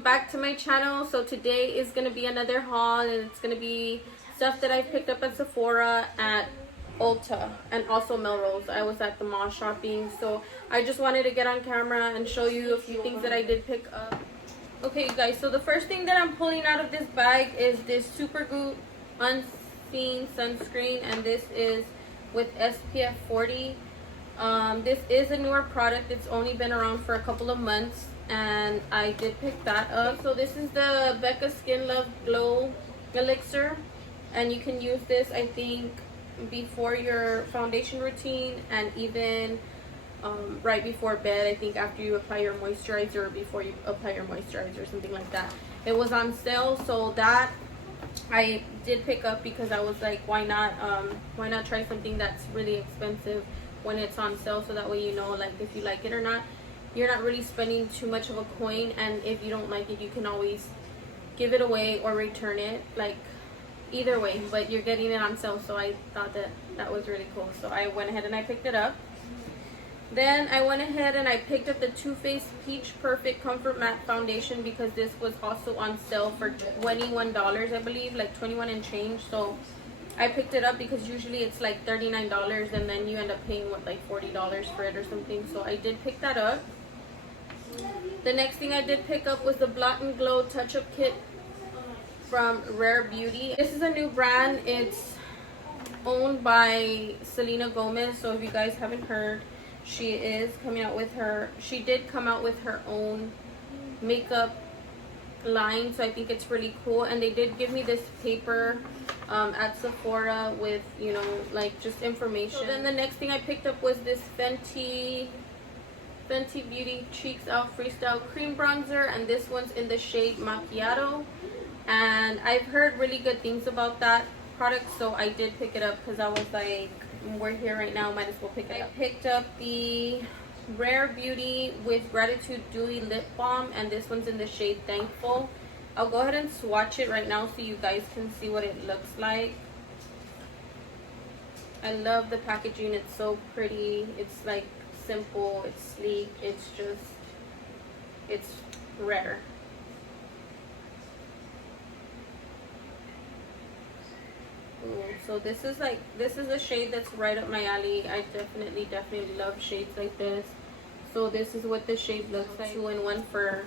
welcome back to my channel. So today is gonna be another haul, and it's gonna be stuff that I picked up at Sephora, at Ulta, and also Melrose. I was at the mall shopping, so I just wanted to get on camera and show you a few things that I did pick up. Okay guys, so the first thing that I'm pulling out of this bag is this Super Good Unseen sunscreen, and this is with SPF 40. This is a newer product. It's only been around for a couple of months, and I did pick that up. So this is the Becca Skin Love Glow Elixir, and you can use this, I think, before your foundation routine, and even right before bed. I think after you apply your moisturizer, or before you apply your moisturizer, something like that. It was on sale, so that I did pick up because I was like, why not try something that's really expensive when it's on sale, so that way you know, like, if you like it or not. You're not really spending too much of a coin, and if you don't like it, you can always give it away or return it, like either way, but you're getting it on sale. So I thought that was really cool, so I went ahead and I picked it up. Then I went ahead and I picked up the Too Faced Peach Perfect Comfort Matte Foundation, because this was also on sale for $21, I believe, like 21 and change. So I picked it up because usually it's like $39, and then you end up paying what, like $40 for it or something. So I did pick that up. The next thing I did pick up was the Blot and Glow Touch-Up Kit from Rare Beauty. This is a new brand. It's owned by Selena Gomez. So if you guys haven't heard, she did come out with her own makeup line, so I think it's really cool. And they did give me this paper at Sephora with, you know, like just information. So then the next thing I picked up was this Fenty Beauty Cheeks Out Freestyle Cream Bronzer, and this one's in the shade Macchiato, and I've heard really good things about that product, so I did pick it up because I was like, we're here right now, might as well pick it up. I picked up the Rare Beauty with Gratitude Dewy Lip Balm, and this one's in the shade Thankful. I'll go ahead and swatch it right now so you guys can see what it looks like. I love the packaging. It's so pretty. It's like simple, it's sleek, it's rare. Ooh, so this is a shade that's right up my alley. I definitely love shades like this. So this is what the shade looks like. 2-in-1 for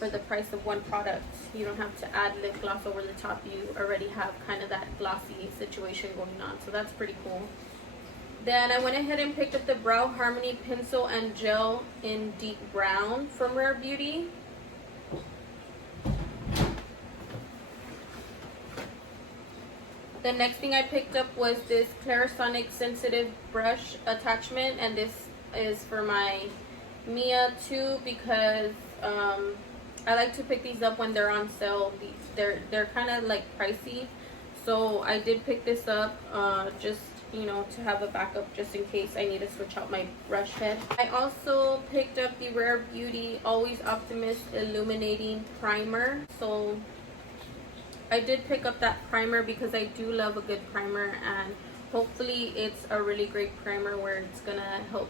the price of one product. You don't have to add lip gloss over the top. You already have kind of that glossy situation going on, so that's pretty cool. Then I went ahead and picked up the Brow Harmony Pencil and Gel in Deep Brown from Rare Beauty. The next thing I picked up was this Clarisonic Sensitive Brush Attachment, and this is for my Mia too, because I like to pick these up when they're on sale. They're kind of like pricey, so I did pick this up just, you know, to have a backup just in case I need to switch out my brush head. I also picked up the Rare Beauty Always Optimist Illuminating Primer. So I did pick up that primer because I do love a good primer, and hopefully it's a really great primer where it's gonna help,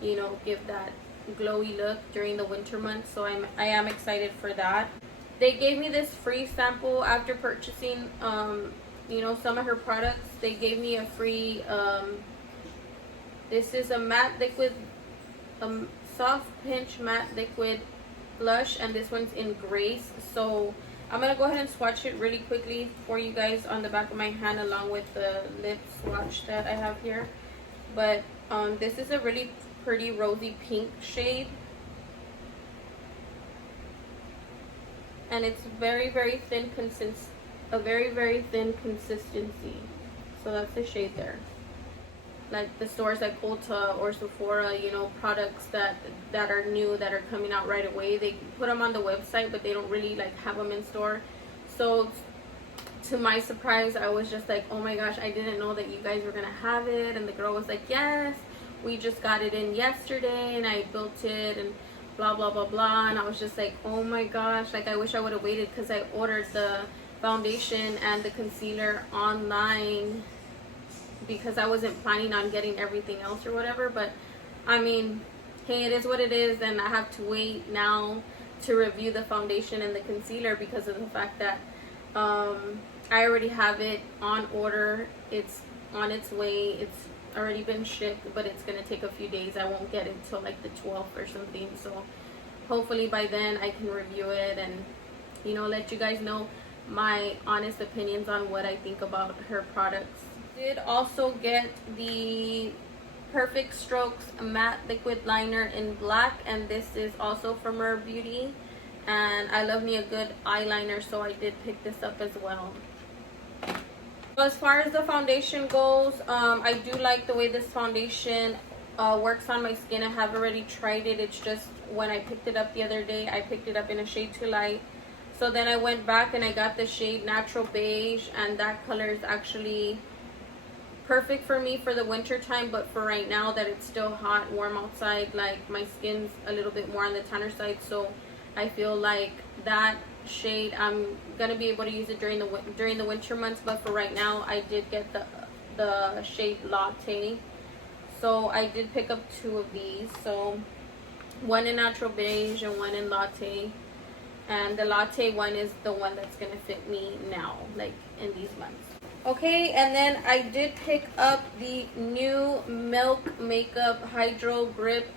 you know, give that glowy look during the winter months. So I am excited for that. They gave me this free sample after purchasing you know, some of her products. They gave me a free this is a matte liquid, soft pinch matte liquid blush, and this one's in Grace. So I'm gonna go ahead and swatch it really quickly for you guys on the back of my hand, along with the lip swatch that I have here. But this is a really pretty rosy pink shade, and it's very thin very thin consistency. So that's the shade there. Like the stores like Ulta or Sephora, you know, products that are new, that are coming out right away, they put them on the website, but they don't really like have them in store. So to my surprise, I was just like, oh my gosh, I didn't know that you guys were gonna have it. And the girl was like, yes, we just got it in yesterday, and I built it, and blah blah blah blah. And I was just like, oh my gosh, like I wish I would have waited, because I ordered the foundation and the concealer online because I wasn't planning on getting everything else or whatever. But I mean, hey, it is what it is, and I have to wait now to review the foundation and the concealer because of the fact that I already have it on order. It's on its way. It's already been shipped, but it's gonna take a few days. I won't get it till like the 12th or something, so hopefully by then I can review it and, you know, let you guys know my honest opinions on what I think about her products. Did also get the Perfect Strokes matte liquid liner in black, and this is also from Her Beauty, and I love me a good eyeliner, so I did pick this up as well. As far as the foundation goes, I do like the way this foundation works on my skin. I have already tried it. It's just when I picked it up the other day, I picked it up in a shade too light. So then I went back and I got the shade Natural Beige, and that color is actually perfect for me for the winter time. But for right now that it's still hot, warm outside, like my skin's a little bit more on the tanner side, so I feel like that shade I'm gonna be able to use it during the winter months. But for right now, I did get the shade Latte, so I did pick up 2 of these, so one in Natural Beige and one in Latte, and the Latte one is the one that's gonna fit me now, like in these months. Okay, and then I did pick up the new Milk Makeup Hydro Grip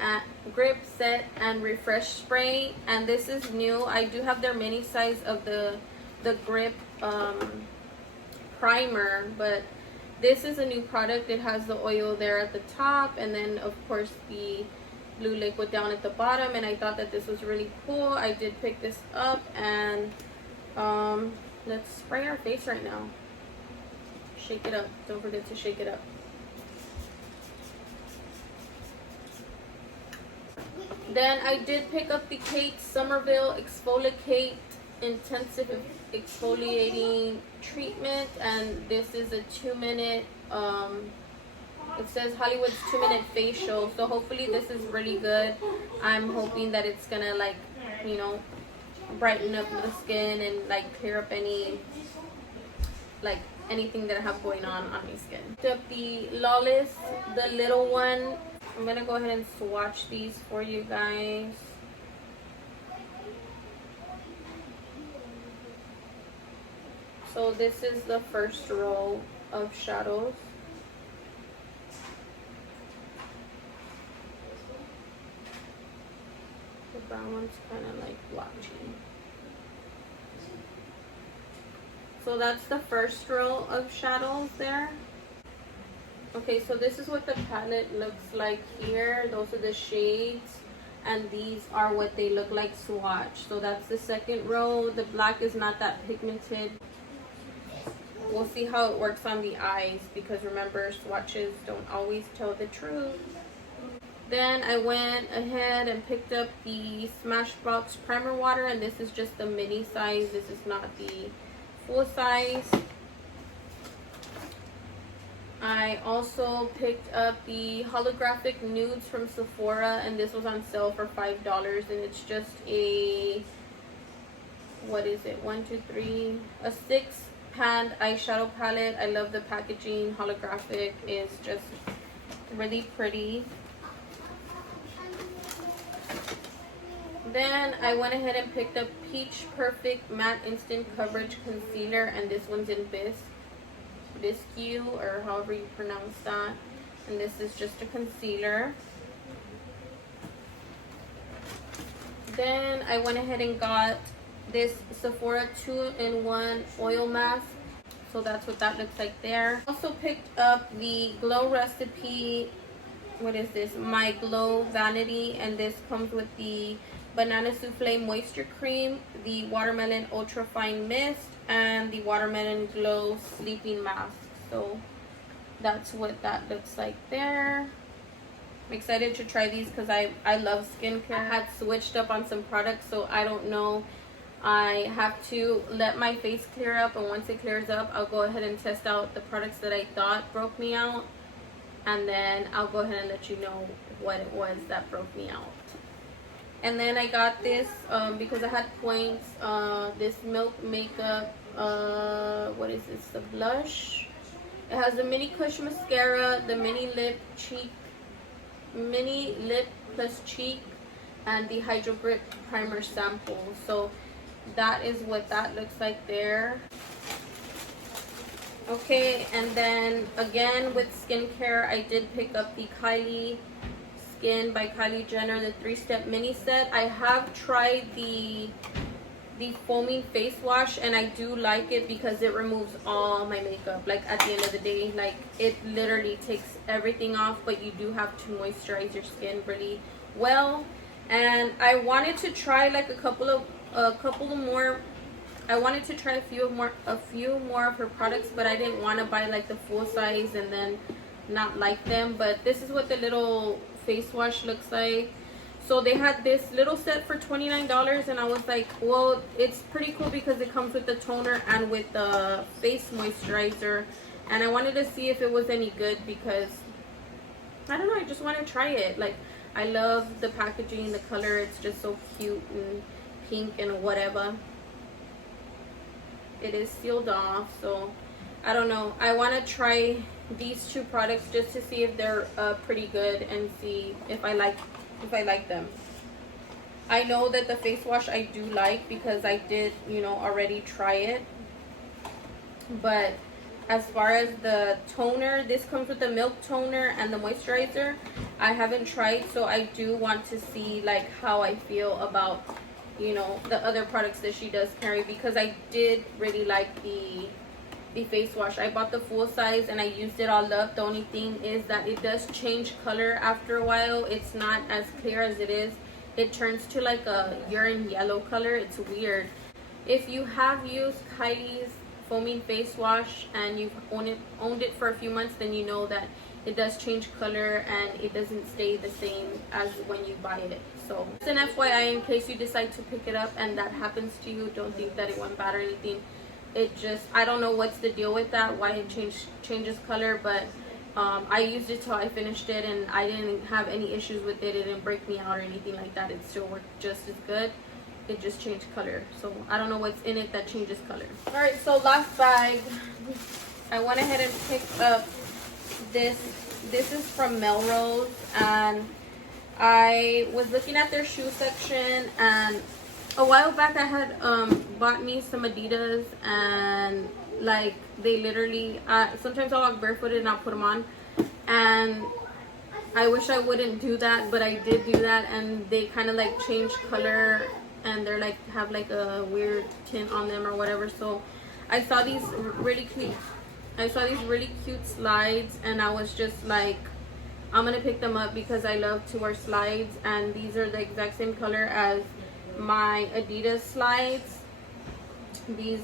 Set and Refresh Spray, and this is new. I do have their mini size of the grip primer, but this is a new product. It has the oil there at the top, and then of course the blue liquid down at the bottom, and I thought that this was really cool. I did pick this up, and let's spray our face right now. Shake it up. Don't forget to shake it up. Then I did pick up the Kate Somerville Exfolikate Intensive Exfoliating Treatment, and this is a 2-minute, it says Hollywood's 2-minute facial, so hopefully this is really good. I'm hoping that it's gonna, like, you know, brighten up the skin and like clear up any, like, anything that I have going on my skin. Picked up the Lawless, the little one. I'm gonna go ahead and swatch these for you guys. So this is the first row of shadows. The brown one's kind of like blotchy. So that's the first row of shadows there. Okay, so this is what the palette looks like here. Those are the shades, and these are what they look like swatched. So that's the second row. The black is not that pigmented. We'll see how it works on the eyes, because remember, swatches don't always tell the truth. Then I went ahead and picked up the Smashbox Primer Water, and this is just the mini size. This is not the full size. I also picked up the Holographic Nudes from Sephora, and this was on sale for $5, and it's just a, what is it, 1, 2, 3, a 6-pan eyeshadow palette. I love the packaging. Holographic is just really pretty. Then I went ahead and picked up Peach Perfect Matte Instant Coverage Concealer, and this one's in Bisque, or however you pronounce that. And this is just a concealer. Then I went ahead and got this Sephora 2-in-1 oil mask. So that's what that looks like there. Also picked up the Glow Recipe, what is this? My Glow Vanity, and this comes with the Banana Souffle Moisture Cream, the Watermelon Ultra Fine Mist, and the Watermelon Glow Sleeping Mask. So that's what that looks like there. I'm excited to try these because I love skincare. I had switched up on some products, so I don't know. I have to let my face clear up, and once it clears up, I'll go ahead and test out the products that I thought broke me out, and then I'll go ahead and let you know what it was that broke me out. And then I got this because I had points, this Milk Makeup, what is this, the blush. It has the mini Kush mascara, the mini lip plus cheek, and the Hydro Grip Primer sample. So that is what that looks like there. Okay, and then again with skincare, I did pick up the Kylie Skin by Kylie Jenner, the 3-step mini set. I have tried the foaming face wash, and I do like it because it removes all my makeup. Like at the end of the day, like it literally takes everything off, but you do have to moisturize your skin really well. And I wanted to try like a couple of more. I wanted to try a few more of her products, but I didn't want to buy like the full size and then not like them. But this is what the little face wash looks like. So they had this little set for $29, and I was like, well, it's pretty cool because it comes with the toner and with the face moisturizer. And I wanted to see if it was any good because, I don't know, I just want to try it. Like, I love the packaging, the color, it's just so cute and pink and whatever. It is sealed off, so I don't know. I want to try these two products just to see if they're pretty good and see if I like them. I know that the face wash I do like because I did, you know, already try it. But as far as the toner, this comes with the milk toner and the moisturizer. I haven't tried, so I do want to see like how I feel about, you know, the other products that she does carry, because I did really like the face wash. I bought the full size and I used it all up. The only thing is that it does change color after a while. It's not as clear as it is. It turns to like a urine yellow color. It's weird. If you have used Kylie's foaming face wash and you've owned it for a few months, then you know that it does change color and it doesn't stay the same as when you buy it. So it's an FYI in case you decide to pick it up and that happens to you. Don't think that it went bad or anything. It just, I don't know what's the deal with that, why it changes color, but I used it till I finished it and I didn't have any issues with it. It didn't break me out or anything like that. It still worked just as good. It just changed color. So I don't know what's in it that changes color. Alright, so last bag. I went ahead and picked up this. This is from Melrose, and I was looking at their shoe section, and a while back I had bought me some Adidas, and like they literally sometimes I'll walk barefooted and I'll put them on, and I wish I wouldn't do that, but I did do that, and they kind of like change color and they're like have like a weird tint on them or whatever. So I saw these really cute slides, and I was just like, I'm gonna pick them up because I love to wear slides, and these are the exact same color as my Adidas slides. These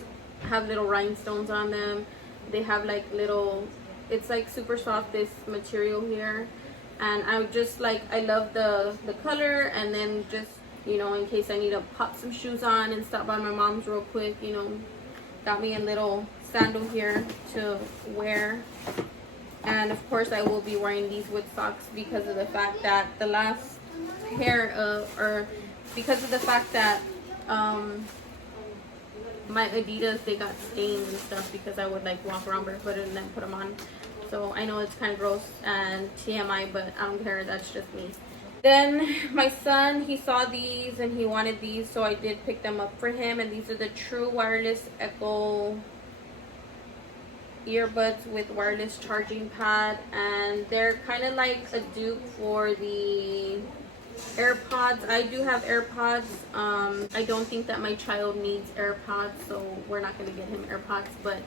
have little rhinestones on them. They have like little, it's like super soft, this material here, and I just like, I love the color. And then just, you know, in case I need to pop some shoes on and stop by my mom's real quick, you know, got me a little sandal here to wear. And of course I will be wearing these with socks because of the fact that the last pair of, because of the fact that my Adidas, they got stains and stuff because I would like walk around barefooted and then put them on. So I know it's kind of gross and TMI, but I don't care, that's just me. Then my son, he saw these and he wanted these, so I did pick them up for him. And these are the True Wireless Echo earbuds with wireless charging pad, and they're kind of like a dupe for the AirPods. I do have AirPods. I don't think that my child needs AirPods, so we're not going to get him AirPods, but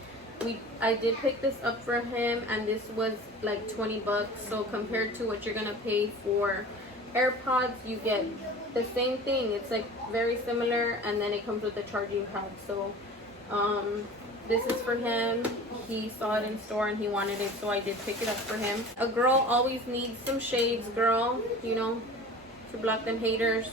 I did pick this up for him, and this was like 20 bucks. So compared to what you're going to pay for AirPods, you get the same thing. It's like very similar, and then it comes with the charging pad. So this is for him. He saw it in store and he wanted it, so I did pick it up for him. A girl always needs some shades, girl, you know, to block them haters.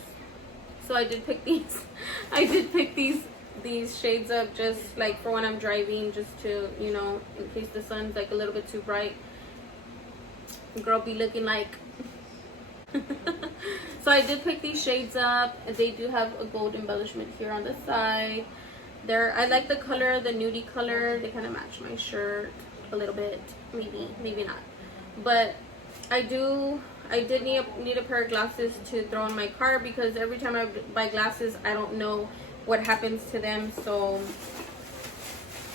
So I did pick these. I did pick these shades up just like for when I'm driving, just to, you know, in case the sun's like a little bit too bright. Girl be looking like. So I did pick these shades up. They do have a gold embellishment here on the side. I like the color, the nudie color. They kind of match my shirt a little bit. Maybe not. But I do I did need a pair of glasses to throw in my car, because every time I buy glasses, I don't know what happens to them. So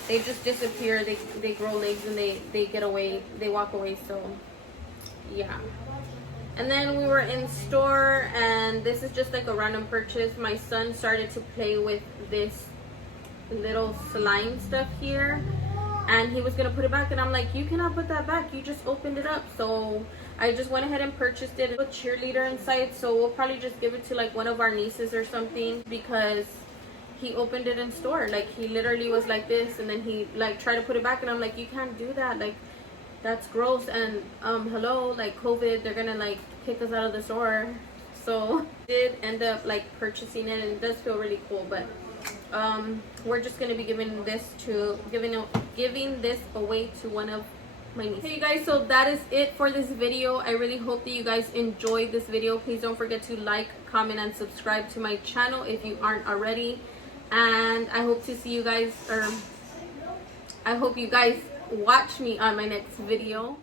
they just disappear. They grow legs and they get away. They walk away. So yeah. And then we were in store, and this is just like a random purchase. My son started to play with this little slime stuff here, and he was gonna put it back, and I'm like, you cannot put that back, you just opened it up. So I just went ahead and purchased it with cheerleader inside, so we'll probably just give it to like one of our nieces or something, because he opened it in store. Like, he literally was like this, and then he like tried to put it back, and I'm like, you can't do that, like that's gross. And hello, like COVID, they're gonna like kick us out of the store. So did end up like purchasing it, and it does feel really cool. But we're just gonna be giving this away to one of my nieces. Hey you guys, so that is it for this video. I really hope that you guys enjoyed this video. Please don't forget to like, comment, and subscribe to my channel if you aren't already. And I hope to see you guys, or I hope you guys watch me on my next video.